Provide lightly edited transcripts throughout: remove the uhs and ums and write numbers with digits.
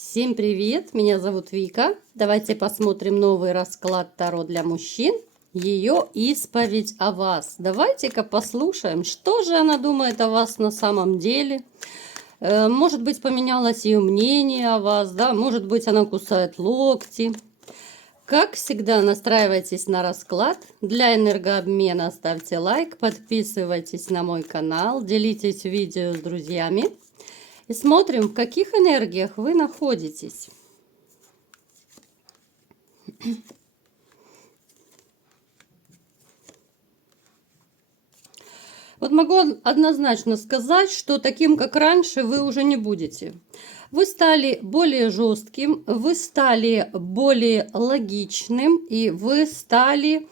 Всем привет, меня зовут Вика. Давайте посмотрим новый расклад Таро для мужчин. Ее исповедь о вас. Давайте-ка послушаем, что же она думает о вас на самом деле. Может быть, поменялось ее мнение о вас, да? Может быть, она кусает локти. Как всегда, настраивайтесь на расклад. Для энергообмена ставьте лайк, подписывайтесь на мой канал, делитесь видео с друзьями. И смотрим, в каких энергиях вы находитесь. Вот могу однозначно сказать, что таким, как раньше, вы уже не будете. Вы стали более жестким, вы стали более логичным, и вы стали,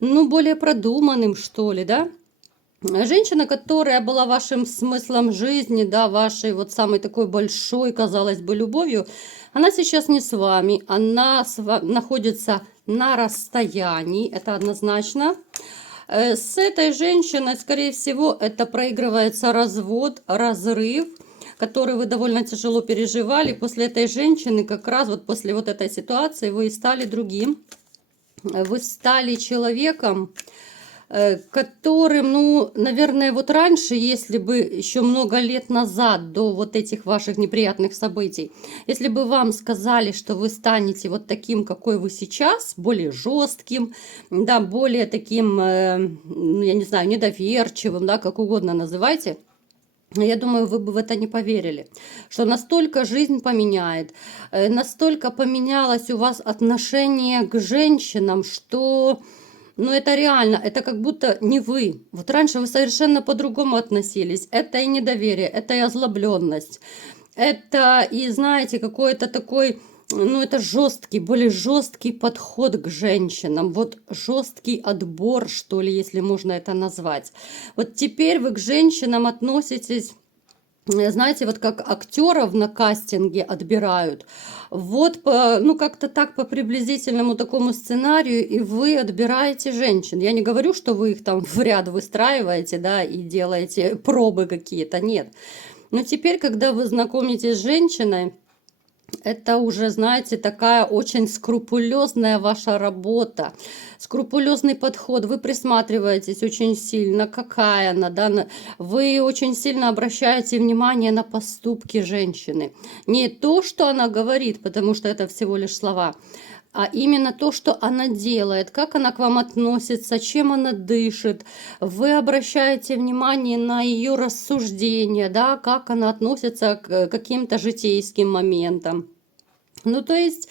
более продуманным, что ли, да? Женщина, которая была вашим смыслом жизни, да, вашей вот самой такой большой, казалось бы, любовью, она сейчас не с вами, она находится на расстоянии, это однозначно. С этой женщиной, скорее всего, это проигрывается развод, разрыв, который вы довольно тяжело переживали. После этой женщины, как раз вот после вот этой ситуации, вы стали другим. Вы стали человеком, которым, наверное, вот раньше, если бы еще много лет назад, до вот этих ваших неприятных событий, если бы вам сказали, что вы станете вот таким, какой вы сейчас, более жестким, да, более таким, я не знаю, недоверчивым, да, как угодно называйте, я думаю, вы бы в это не поверили, что настолько жизнь поменяет, настолько поменялось у вас отношение к женщинам, что... это реально, это как будто не вы. Вот раньше вы совершенно по-другому относились. Это и недоверие, это и озлобленность. Это и, знаете, какой-то такой, это жесткий, более жесткий подход к женщинам. Вот жесткий отбор, что ли, если можно это назвать. Вот теперь вы к женщинам относитесь... Знаете, вот как актеров на кастинге отбирают, вот, как-то так по приблизительному такому сценарию, и вы отбираете женщин. Я не говорю, что вы их там в ряд выстраиваете, да, и делаете пробы какие-то, нет. Но теперь, когда вы знакомитесь с женщиной, это уже, знаете, такая очень скрупулезная ваша работа, скрупулезный подход. Вы присматриваетесь очень сильно, какая она, да, вы очень сильно обращаете внимание на поступки женщины. Не то, что она говорит, потому что это всего лишь слова, а именно то, что она делает, как она к вам относится, чем она дышит. Вы обращаете внимание на ее рассуждения, да, как она относится к каким-то житейским моментам. То есть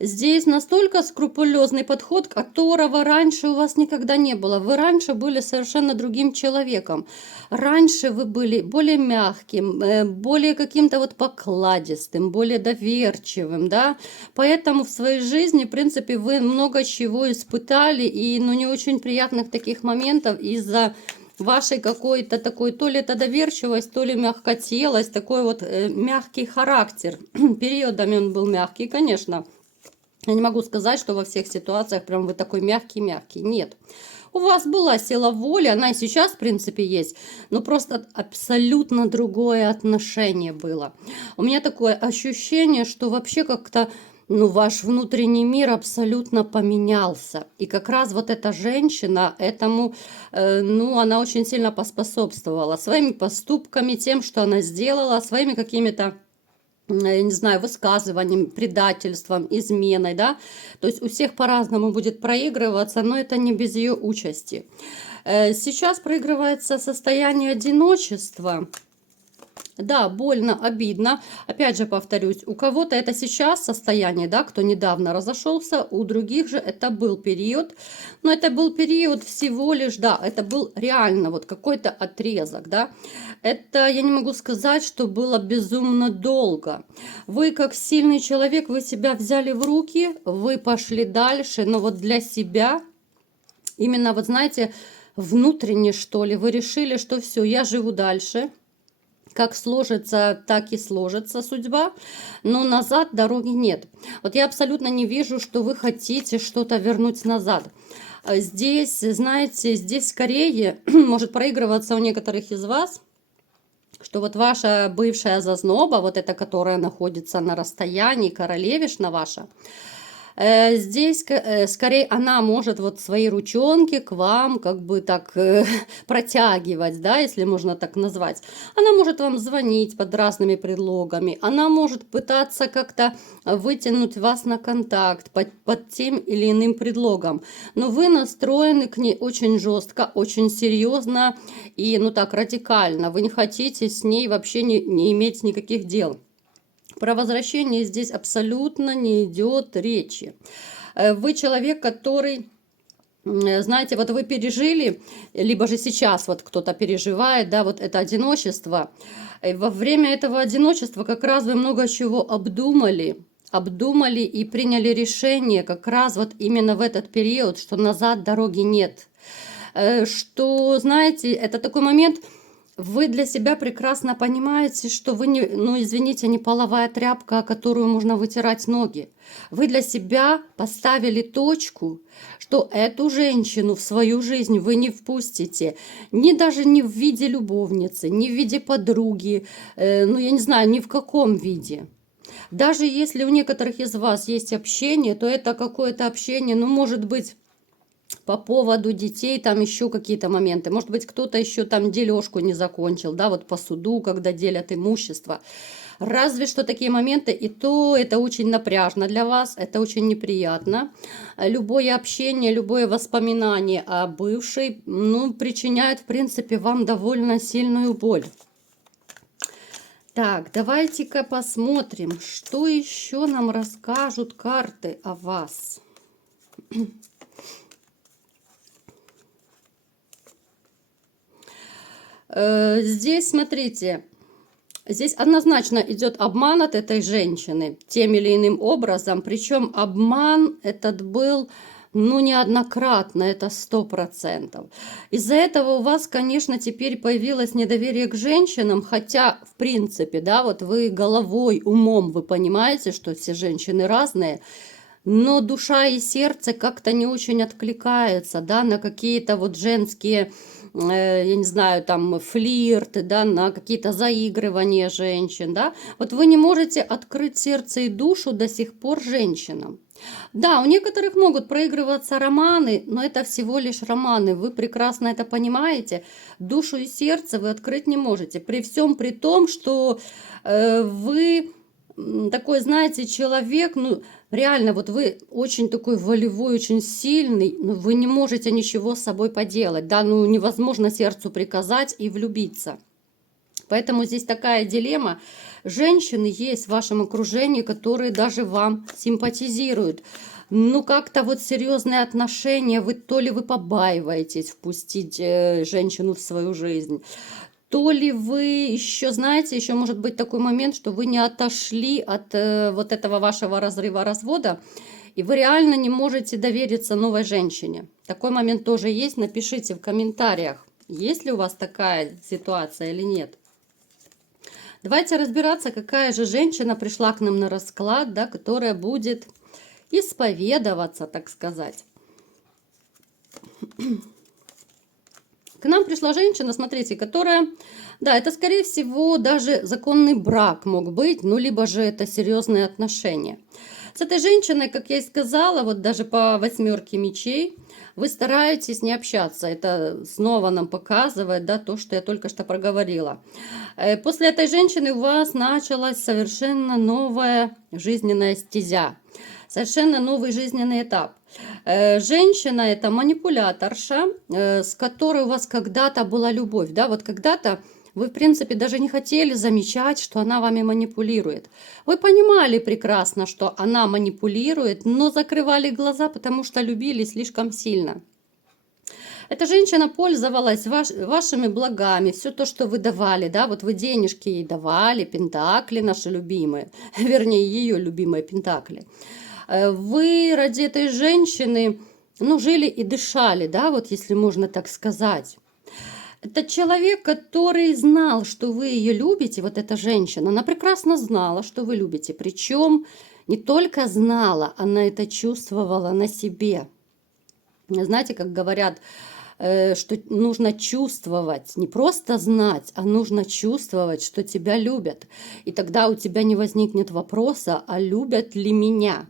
здесь настолько скрупулезный подход, которого раньше у вас никогда не было. Вы раньше были совершенно другим человеком. Раньше вы были более мягким, более каким-то вот покладистым, более доверчивым, да. Поэтому в своей жизни, в принципе, вы много чего испытали и, не очень приятных таких моментов из-за вашей какой-то такой, то ли это доверчивость, то ли мягкотелость, такой вот мягкий характер. Периодами он был мягкий, конечно. Я не могу сказать, что во всех ситуациях прям вы такой мягкий-мягкий. Нет. У вас была сила воли, она и сейчас, в принципе, есть, но просто абсолютно другое отношение было. У меня такое ощущение, что вообще как-то, ваш внутренний мир абсолютно поменялся. И как раз вот эта женщина этому, она очень сильно поспособствовала своими поступками, тем, что она сделала, своими какими-то, я не знаю, высказыванием, предательством, изменой, да. То есть у всех по-разному будет проигрываться, но это не без ее участи. Сейчас проигрывается состояние одиночества. Да, больно, обидно. Опять же повторюсь, у кого-то это сейчас состояние, да, кто недавно разошелся, у других же это был период. Но это был период всего лишь, да, это был реально вот какой-то отрезок, да. Это, я не могу сказать, что было безумно долго. Вы как сильный человек, вы себя взяли в руки, вы пошли дальше, но вот для себя, именно вот знаете, внутренне что ли, вы решили, что все, я живу дальше. Как сложится, так и сложится судьба, но назад дороги нет. Вот я абсолютно не вижу, что вы хотите что-то вернуть назад. Здесь, знаете, здесь скорее может проигрываться у некоторых из вас что вот ваша бывшая зазноба, вот эта, которая находится на расстоянии, королевишна ваша, здесь скорее она может вот свои ручонки к вам как бы так протягивать, да, если можно так назвать. Она может вам звонить под разными предлогами, она может пытаться как-то вытянуть вас на контакт под тем или иным предлогом. Но вы настроены к ней очень жестко, очень серьезно и ну так радикально. Вы не хотите с ней вообще не иметь никаких дел. Про возвращение здесь абсолютно не идет речи. Вы человек, который, знаете, вот вы пережили, либо же сейчас вот кто-то переживает, да, вот это одиночество. И во время этого одиночества как раз вы много чего обдумали и приняли решение как раз вот именно в этот период, что назад дороги нет. Что, знаете, это такой момент. Вы для себя прекрасно понимаете, что вы не, ну извините, не половая тряпка, о которую можно вытирать ноги. Вы для себя поставили точку, что эту женщину в свою жизнь вы не впустите, даже не в виде любовницы, не в виде подруги, ну я не знаю, ни в каком виде. Даже если у некоторых из вас есть общение, то это какое-то общение, ну может быть, по поводу детей, там еще какие-то моменты. Может быть, кто-то еще там дележку не закончил, да, вот по суду, когда делят имущество. Разве что такие моменты, и то это очень напряжно для вас, это очень неприятно. Любое общение, любое воспоминание о бывшей, ну, причиняет, в принципе, вам довольно сильную боль. Так, давайте-ка посмотрим, что еще нам расскажут карты о вас. Здесь, смотрите, здесь однозначно идет обман от этой женщины тем или иным образом. Причем обман этот был, ну, неоднократно, это 100%. Из-за этого у вас, конечно, теперь появилось недоверие к женщинам, хотя, в принципе, да, вот вы головой, умом, вы понимаете, что все женщины разные, но душа и сердце как-то не очень откликаются, да, на какие-то вот женские, я не знаю, там, флирты, да, на какие-то заигрывания женщин, да. Вот вы не можете открыть сердце и душу до сих пор женщинам. Да, у некоторых могут проигрываться романы, но это всего лишь романы. Вы прекрасно это понимаете. Душу и сердце вы открыть не можете. При всем при том, что вы такой, знаете, человек, ну, реально, вот вы очень такой волевой, очень сильный, но вы не можете ничего с собой поделать, да, ну, невозможно сердцу приказать и влюбиться. Поэтому здесь такая дилемма. Женщины есть в вашем окружении, которые даже вам симпатизируют. Ну, как-то вот серьезные отношения, то ли вы побаиваетесь впустить женщину в свою жизнь, то ли вы еще, знаете, еще может быть такой момент, что вы не отошли от вот этого вашего разрыва, развода, и вы реально не можете довериться новой женщине. Такой момент тоже есть. Напишите в комментариях, есть ли у вас такая ситуация или нет. Давайте разбираться, какая же женщина пришла к нам на расклад, да, которая будет исповедоваться, так сказать. К нам пришла женщина, смотрите, которая, да, это скорее всего даже законный брак мог быть, ну, либо же это серьезные отношения. С этой женщиной, как я и сказала, вот даже по 8 мечей, вы стараетесь не общаться. Это снова нам показывает, да, то, что я только что проговорила. После этой женщины у вас началась совершенно новая жизненная стезя. Совершенно новый жизненный этап. Женщина – это манипуляторша, с которой у вас когда-то была любовь. Да? Вот когда-то вы, в принципе, даже не хотели замечать, что она вами манипулирует. Вы понимали прекрасно, что она манипулирует, но закрывали глаза, потому что любили слишком сильно. Эта женщина пользовалась вашими благами, все то, что вы давали, да, вот вы денежки ей давали, пентакли наши любимые, вернее, ее любимые пентакли. Вы ради этой женщины, ну, жили и дышали, да, вот если можно так сказать. Это человек, который знал, что вы ее любите, вот эта женщина, она прекрасно знала, что вы любите. Причем не только знала, она это чувствовала на себе. Знаете, как говорят, что нужно чувствовать, не просто знать, а нужно чувствовать, что тебя любят. И тогда у тебя не возникнет вопроса, а любят ли меня?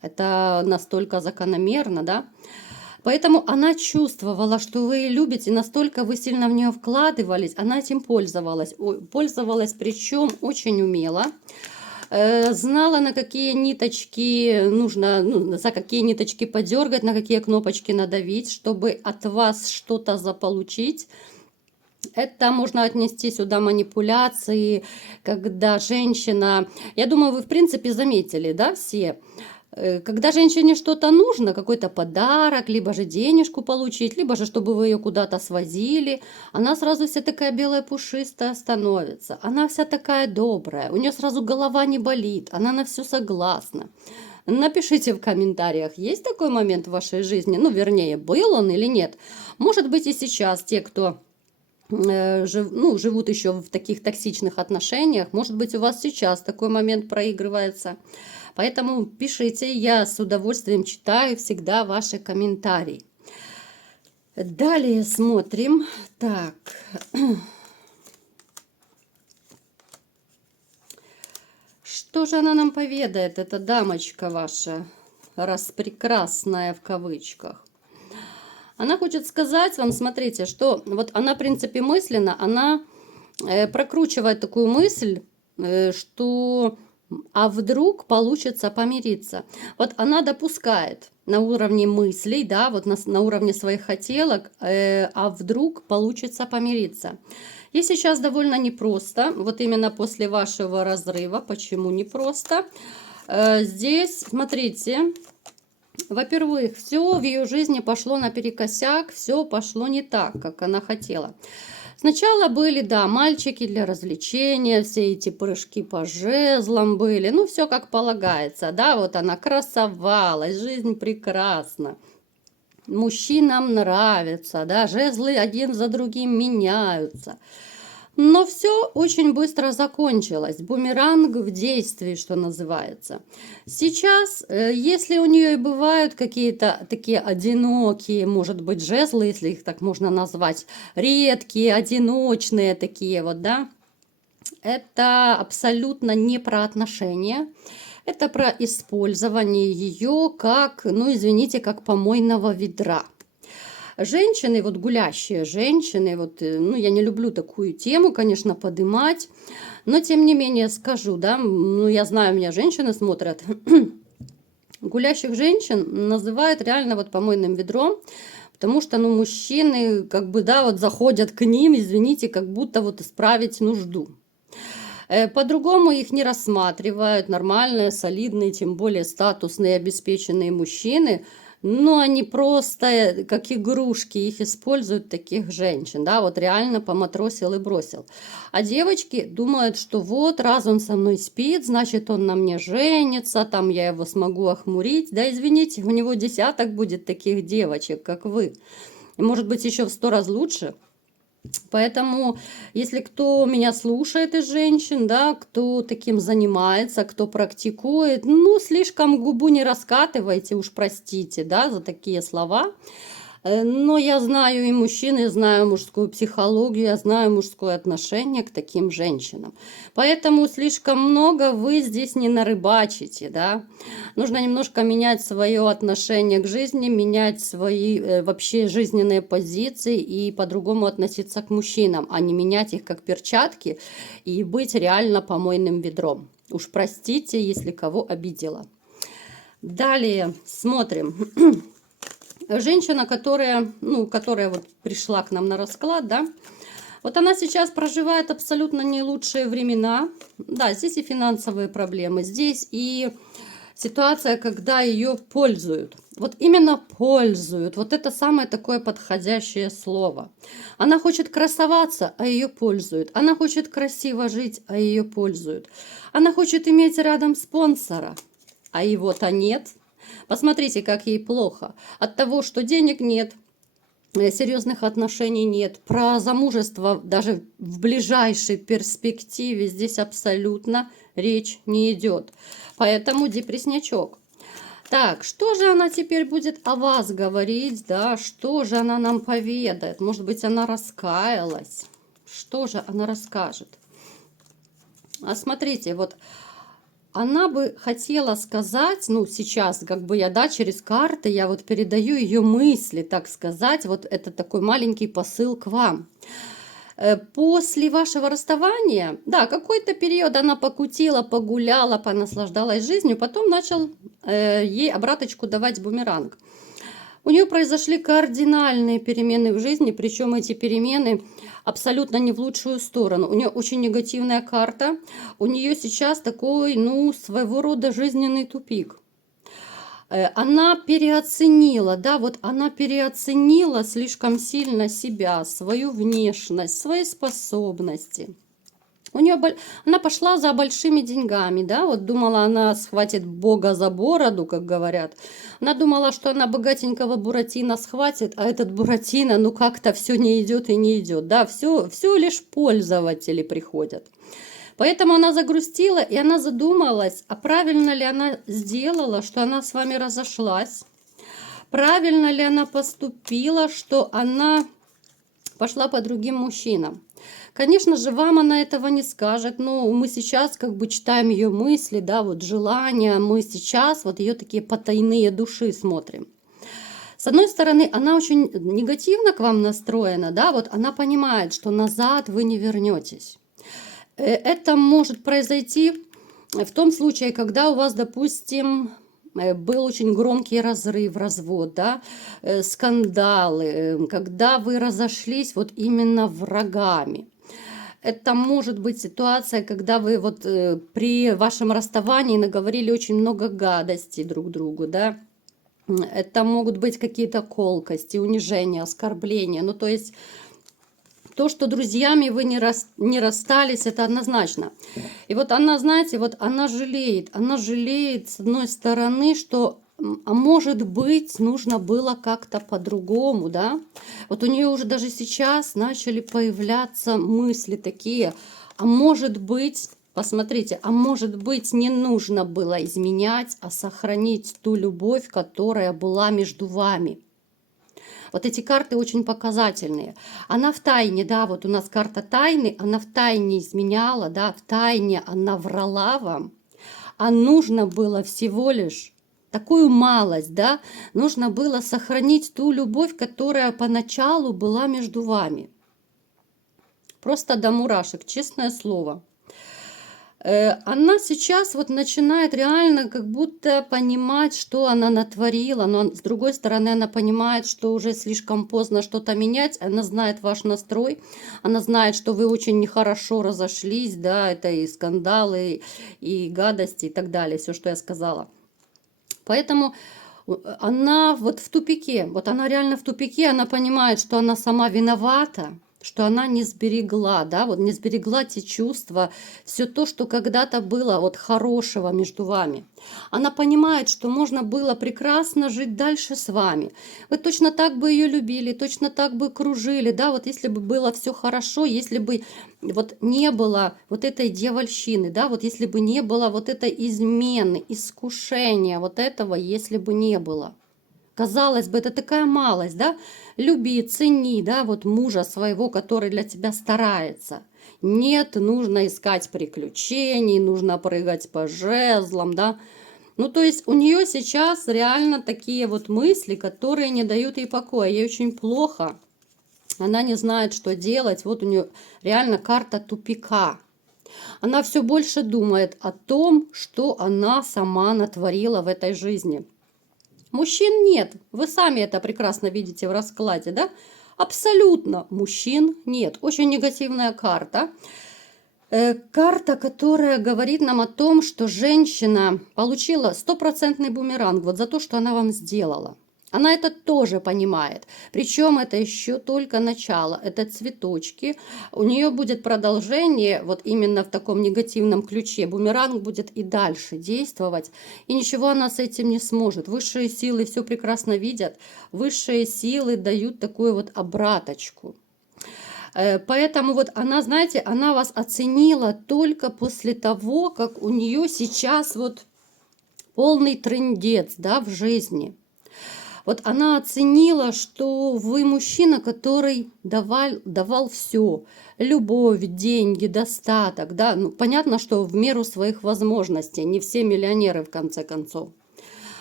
Это настолько закономерно, да? Поэтому она чувствовала, что вы ее любите, настолько вы сильно в нее вкладывались, она этим пользовалась. Пользовалась причем очень умело. Знала, на какие ниточки нужно, ну, за какие ниточки подергать, на какие кнопочки надавить, чтобы от вас что-то заполучить. Это можно отнести сюда манипуляции, когда женщина, я думаю, вы в принципе заметили, да, все, когда женщине что-то нужно, какой-то подарок, либо же денежку получить, либо же чтобы вы ее куда-то свозили, она сразу вся такая белая пушистая становится. Она вся такая добрая, у нее сразу голова не болит, она на все согласна. Напишите в комментариях, есть такой момент в вашей жизни, ну, вернее, был он или нет. Может быть и сейчас те, кто живут еще в таких токсичных отношениях, может быть у вас сейчас такой момент проигрывается. Поэтому пишите, я с удовольствием читаю всегда ваши комментарии. Далее смотрим. Так. Что же она нам поведает, эта дамочка ваша, распрекрасная в кавычках? Она хочет сказать вам, смотрите, что вот она, в принципе, мысленно, она прокручивает такую мысль, что а вдруг получится помириться. Вот она допускает на уровне мыслей, да, вот на уровне своих хотелок, а вдруг получится помириться. И сейчас довольно непросто, вот именно после вашего разрыва. Почему непросто? Здесь, смотрите, во-первых, все в ее жизни пошло наперекосяк, все пошло не так, как она хотела. Сначала были, да, мальчики для развлечения, все эти прыжки по жезлам были, ну, все как полагается, да, вот она красовалась, жизнь прекрасна. Мужчинам нравится, да, жезлы один за другим меняются. Но все очень быстро закончилось. Бумеранг в действии, что называется. Сейчас, если у нее и бывают какие-то такие одинокие, может быть, жезлы, если их так можно назвать, редкие, одиночные такие вот, да, это абсолютно не про отношения. Это про использование ее как, ну, извините, как помойного ведра. Женщины, вот гулящие женщины, вот, ну, я не люблю такую тему, конечно, подымать, но тем не менее скажу, да, ну, я знаю, меня женщины смотрят, гулящих женщин называют реально вот помойным ведром, потому что, ну, мужчины, как бы, да, вот заходят к ним, извините, как будто вот исправить нужду. По-другому их не рассматривают нормальные, солидные, тем более статусные, обеспеченные мужчины. Но они просто как игрушки, их используют таких женщин, да, вот реально поматросил и бросил. А девочки думают, что вот раз он со мной спит, значит он на мне женится, там я его смогу охмурить. Да извините, у него десяток будет таких девочек, как вы. И может быть еще в 100 раз лучше. Поэтому, если кто меня слушает из женщин, да, кто таким занимается, кто практикует, ну, слишком губу не раскатывайте, уж простите, да, за такие слова. Но я знаю и мужчин, я знаю мужскую психологию, я знаю мужское отношение к таким женщинам. Поэтому слишком много вы здесь не нарыбачите, да. Нужно немножко менять свое отношение к жизни, менять свои вообще жизненные позиции и по-другому относиться к мужчинам, а не менять их как перчатки и быть реально помойным ведром. Уж простите, если кого обидела. Далее смотрим. Женщина, которая вот пришла к нам на расклад, да, вот она сейчас проживает абсолютно не лучшие времена. Да, здесь и финансовые проблемы, здесь и ситуация, когда ее пользуют. Вот именно пользуют. Вот это самое такое подходящее слово. Она хочет красоваться, а ее пользуют. Она хочет красиво жить, а ее пользуют. Она хочет иметь рядом спонсора, а его-то нет. Посмотрите, как ей плохо. От того, что денег нет, серьезных отношений нет. Про замужество даже в ближайшей перспективе здесь абсолютно речь не идет. Поэтому депресснячок. Так, что же она теперь будет о вас говорить, да? Что же она нам поведает? Может быть, она раскаялась? Что же она расскажет? А смотрите, вот она бы хотела сказать, ну, сейчас, как бы я, да, через карты, я вот передаю ее мысли, так сказать, вот это такой маленький посыл к вам. После вашего расставания, да, какой-то период она покутила, погуляла, понаслаждалась жизнью, потом начал ей обраточку давать бумеранг. У нее произошли кардинальные перемены в жизни, причем эти перемены абсолютно не в лучшую сторону. У нее очень негативная карта, у нее сейчас такой, ну, своего рода жизненный тупик. Она переоценила, да, вот она переоценила слишком сильно себя, свою внешность, свои способности. У нее она пошла за большими деньгами, да, вот думала, она схватит Бога за бороду, как говорят. Она думала, что она богатенького Буратино схватит, а этот Буратино, ну как-то все не идет и не идет, да, все лишь пользователи приходят. Поэтому она загрустила, и она задумалась, а правильно ли она сделала, что она с вами разошлась, правильно ли она поступила, что она пошла по другим мужчинам. Конечно же, вам она этого не скажет, но мы сейчас как бы читаем ее мысли, да, вот желания, мы сейчас вот ее такие потайные души смотрим. С одной стороны, она очень негативно к вам настроена, да, вот она понимает, что назад вы не вернетесь. Это может произойти в том случае, когда у вас, допустим, был очень громкий разрыв, развод, да, скандалы, когда вы разошлись вот именно врагами. Это может быть ситуация, когда вы вот при вашем расставании наговорили очень много гадостей друг другу, да. Это могут быть какие-то колкости, унижения, оскорбления. Ну, то есть то, что друзьями вы не расстались, это однозначно. И вот она, знаете, вот она жалеет с одной стороны, что, а может быть, нужно было как-то по-другому, да. Вот у нее уже даже сейчас начали появляться мысли такие, а может быть, посмотрите, а может быть, не нужно было изменять, а сохранить ту любовь, которая была между вами. Вот эти карты очень показательные. Она в тайне, да, вот у нас карта тайны, она в тайне изменяла, да, в тайне она врала вам, а нужно было всего лишь такую малость, да, нужно было сохранить ту любовь, которая поначалу была между вами. Просто до мурашек, честное слово. Она сейчас вот начинает реально как будто понимать, что она натворила, но с другой стороны она понимает, что уже слишком поздно что-то менять, она знает ваш настрой, она знает, что вы очень нехорошо разошлись, да, это и скандалы, и гадости и так далее, все, что я сказала. Поэтому она вот в тупике, вот она реально в тупике, она понимает, что она сама виновата, что она не сберегла, да, вот не сберегла те чувства, все то, что когда-то было вот хорошего между вами. Она понимает, что можно было прекрасно жить дальше с вами. Вы точно так бы ее любили, точно так бы кружили, да, вот если бы было все хорошо, если бы вот не было вот этой дьявольщины, да, вот если бы не было вот этой измены, искушения, вот этого, если бы не было. Казалось бы, это такая малость, да? Люби, цени, да, вот мужа своего, который для тебя старается. Нет, нужно искать приключений, нужно прыгать по жезлам, да. Ну, то есть у нее сейчас реально такие вот мысли, которые не дают ей покоя. Ей очень плохо, она не знает, что делать. Вот у нее реально карта тупика. Она все больше думает о том, что она сама натворила в этой жизни. Мужчин нет. Вы сами это прекрасно видите в раскладе, да? Абсолютно мужчин нет. Очень негативная карта. Карта, которая говорит нам о том, что женщина получила стопроцентный бумеранг вот за то, что она вам сделала. Она это тоже понимает. Причем это еще только начало. Это цветочки. У нее будет продолжение вот именно в таком негативном ключе. Бумеранг будет и дальше действовать. И ничего она с этим не сможет. Высшие силы все прекрасно видят. Высшие силы дают такую вот обраточку. Поэтому вот она, знаете, она вас оценила только после того, как у нее сейчас вот полный трындец, да, в жизни. Вот она оценила, что вы мужчина, который давал все. Любовь, деньги, достаток, да. Ну, понятно, что в меру своих возможностей. Не все миллионеры, в конце концов.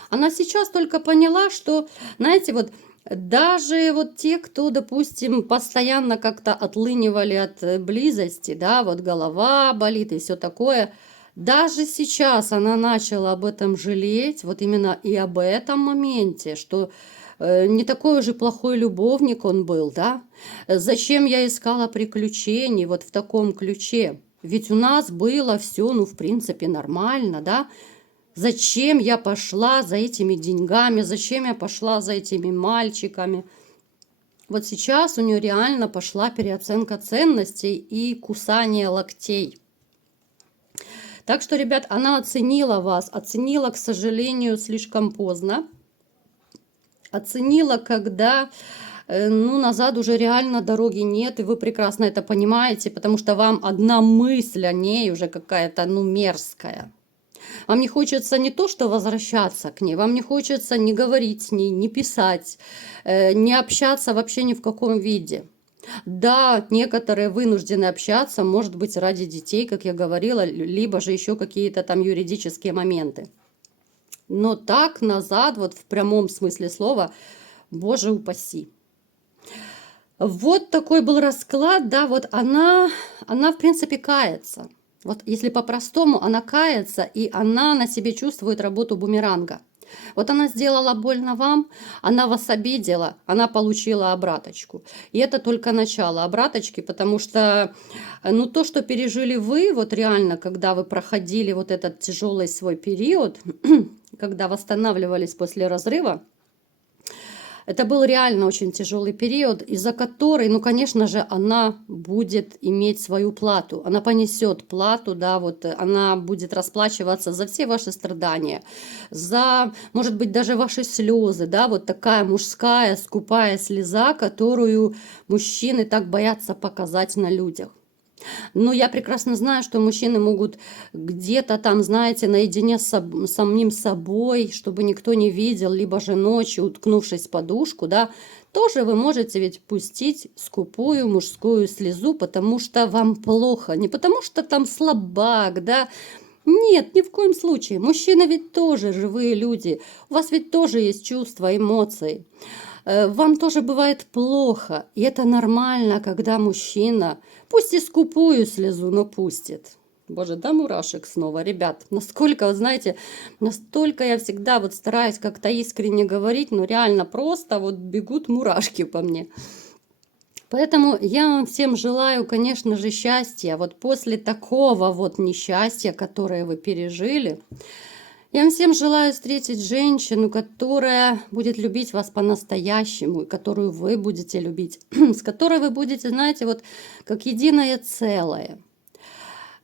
Она сейчас только поняла, что, знаете, вот даже вот те, кто, допустим, постоянно как-то отлынивали от близости, да, вот голова болит и все такое, даже сейчас она начала об этом жалеть, вот именно и об этом моменте, что не такой уже плохой любовник он был, да? Зачем я искала приключений вот в таком ключе? Ведь у нас было все, ну, в принципе, нормально, да? Зачем я пошла за этими деньгами? Зачем я пошла за этими мальчиками? Вот сейчас у нее реально пошла переоценка ценностей и кусание локтей. Так что, ребят, она оценила вас, оценила, к сожалению, слишком поздно. Оценила, когда, ну, назад уже реально дороги нет, и вы прекрасно это понимаете, потому что вам одна мысль о ней уже какая-то, ну, мерзкая. Вам не хочется не то, что возвращаться к ней, вам не хочется не говорить с ней, не писать, не общаться вообще ни в каком виде. Да, некоторые вынуждены общаться, может быть, ради детей, как я говорила, либо же еще какие-то там юридические моменты. Но так назад, вот в прямом смысле слова, Боже упаси. Вот такой был расклад, да, вот она в принципе кается. Вот если по-простому, она кается, и она на себе чувствует работу бумеранга. Вот она сделала больно вам, она вас обидела, она получила обраточку. И это только начало обраточки, потому что, ну, то, что пережили вы, вот реально, когда вы проходили вот этот тяжелый свой период, когда восстанавливались после разрыва, это был реально очень тяжелый период, из-за которой, ну, конечно же, она будет иметь свою плату. Она понесет плату, да, вот она будет расплачиваться за все ваши страдания, за, может быть, даже ваши слезы, да, вот такая мужская скупая слеза, которую мужчины так боятся показать на людях. Но я прекрасно знаю, что мужчины могут где-то там, знаете, наедине с самим собой, чтобы никто не видел, либо же ночью, уткнувшись в подушку, да, тоже вы можете ведь пустить скупую мужскую слезу, потому что вам плохо, не потому что там слабак, да. Нет, ни в коем случае. Мужчины ведь тоже живые люди, у вас ведь тоже есть чувства, эмоции. Вам тоже бывает плохо, и это нормально, когда мужчина, пусть и скупую слезу, но пустит. Боже, да мурашек снова, ребят, насколько, вот знаете, настолько я всегда вот стараюсь как-то искренне говорить, но реально просто вот бегут мурашки по мне. Поэтому я вам всем желаю, конечно же, счастья. Вот после такого вот несчастья, которое вы пережили, я вам всем желаю встретить женщину, которая будет любить вас по-настоящему, и которую вы будете любить, с которой вы будете, знаете, вот как единое целое,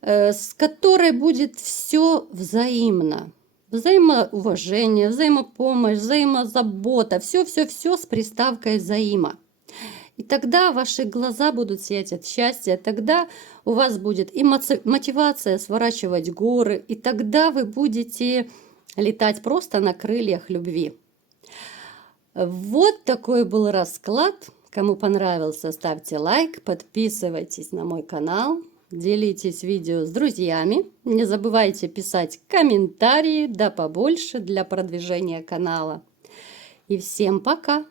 с которой будет все взаимно. Взаимоуважение, взаимопомощь, взаимозабота, все-все-все с приставкой «взаимо». И тогда ваши глаза будут сиять от счастья, тогда у вас будет и мотивация сворачивать горы, и тогда вы будете летать просто на крыльях любви. Вот такой был расклад. Кому понравился, ставьте лайк, подписывайтесь на мой канал, делитесь видео с друзьями. Не забывайте писать комментарии, да побольше для продвижения канала. И всем пока!